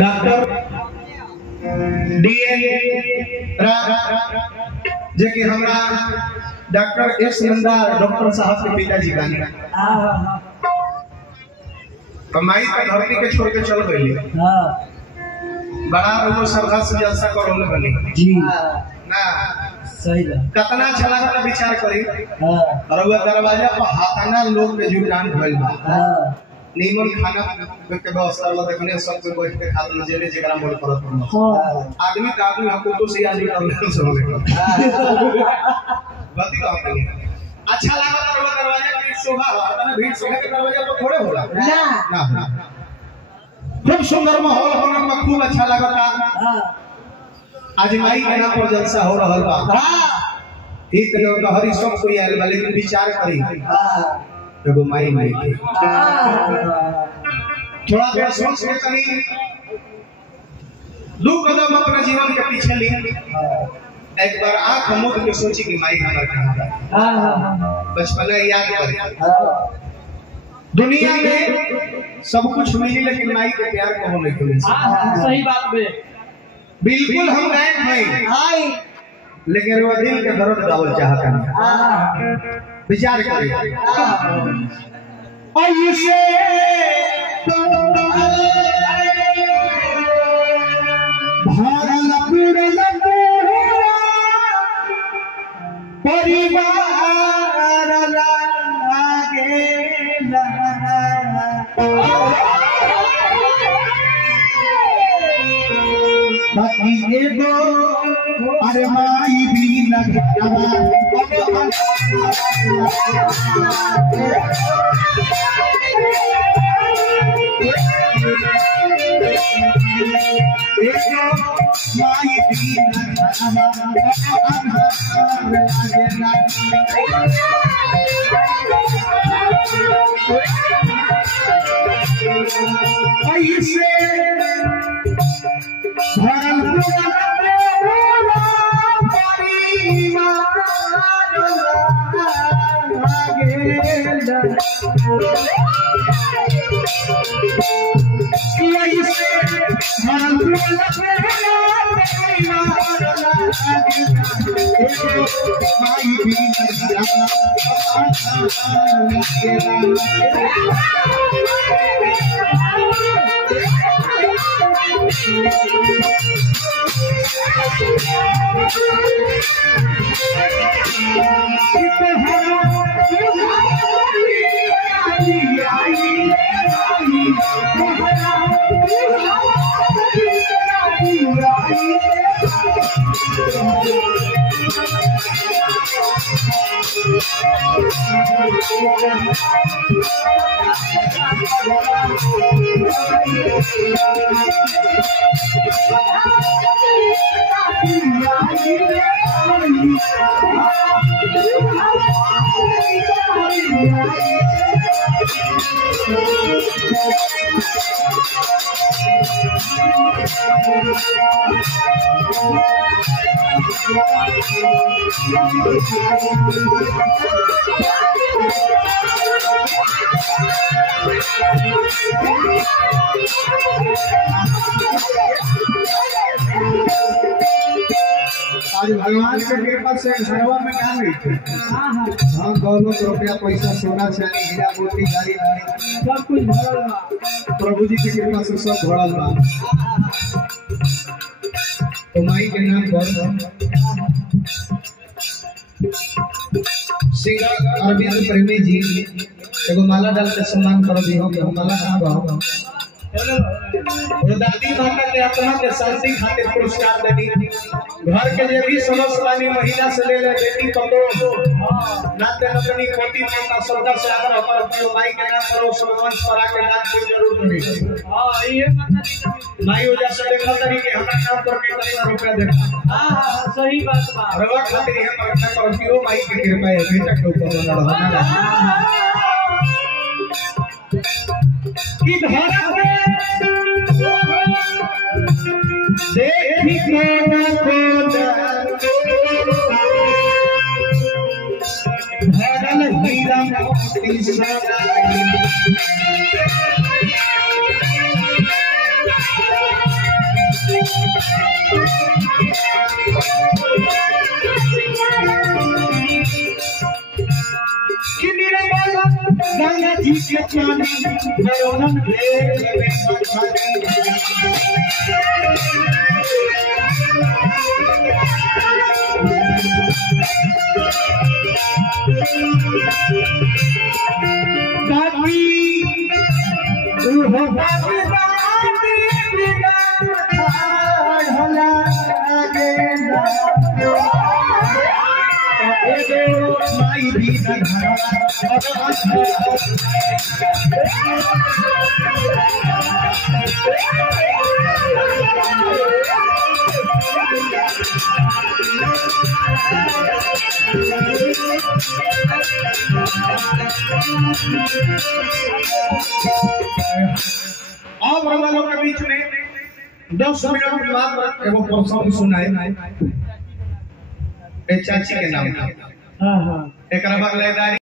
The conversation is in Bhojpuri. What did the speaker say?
डॉक्टर डीएन जे कि हमरा डॉक्टर एस नंदा डॉक्टर साहब के पिताजी गानी कमाई का धरती के छोड़ के चल गए। बड़ा लोग श्रद्धा से जलसा करोले बने जी ना सही कितना अच्छा लगा विचार करी और वो दरवाजा पर हाथाना लोग के जुटान भइल बा नीमन खाना के व्यवस्था वाला देखने सब कोई बैठ के खात में जेने जेकरा मोड़ परत आदमी का आदमी हुकूक से आदमी कर सुनो गलती का नहीं अच्छा लगा दरवाजा की शोभा हाथाना भीड़ सोने के दरवाजा पर थोड़े होला ना खूब सुंदर माहौल होने में खूब अच्छा लगता। आज माई के नाम पर जलसा हो रहा बा एक लोग हरी सब कोई आयल बा लेकिन विचार करी एगो माई नहीं थोड़ा देर सोच के करी दो कदम अपने जीवन के पीछे ली एक बार आंख मूंद के सोची कि माई हमारा कहां बचपन याद करी दुनिया में सब कुछ मिली लेकिन माई के प्यार को नहीं मिले। सही बात बे बिल्कुल हम गायब हैं लेकिन वो दिल के दर्द गावल चाहता है विचार करिए ऐसे भारल पूरल परिवार लागे बाकी एगो अरे माई भी माई भी ऐसे भरल आज भगवान के कृपा से घरवा में काम रही थे हाँ दौलत रुपया पैसा सोना चांदी हीरा मोती गाड़ी सब कुछ भरल बा प्रभु जी की कृपा से सब भरल बा। तो माई के नाम पर सिंगर अरविंद प्रेमी जी एगो माला डाल के सम्मान कर दी हो माला कहाँ बा दादी माता के आत्मा के शांति खातिर पुरस्कार देनी घर के जे भी समस्तानी महिला से ले बेटी पतो नाते नतनी कोटी माता श्रद्धा से अगर अपन अपने माई के नाम पर समवंश परा के दान को जरूर करी। हां ये माई हो जा से देखल तरी के हमरा नाम पर के कितना रुपया देता। हां सही बात बा रवा खातिर है प्रार्थना करती हो माई की कृपा है बेटा के ऊपर बना रहना कि घर में देखी कोना भरल हीरा मोती सोना पी के पानी भरोनन भेल काकी तू हो बाबी बिना ढला आगे ना माई भी अब हम लोग के बीच में 10 मिनट के बाद एगो प्रसंग सुनाए चाची के नाम। हाँ हाँ एक